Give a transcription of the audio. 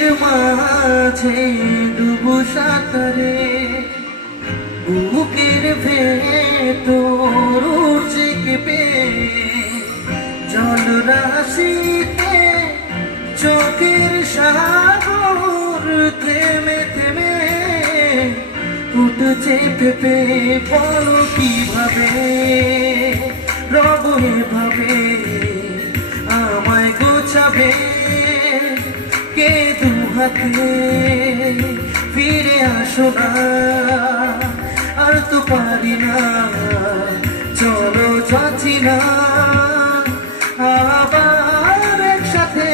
নদীর মাঝে ডুবু সাঁতারে বুকের ভেতর উঠছে কেঁপে জল রাশিতে চোখের সাগর থেমে থেমে উঠছে পেপে বলো কিভাবে রব এভাবে আমায় গোছাবে কে দু হাতে ফিরে আসো না আর তো পারি না চলো যাচ্ছি না আবার একসাথে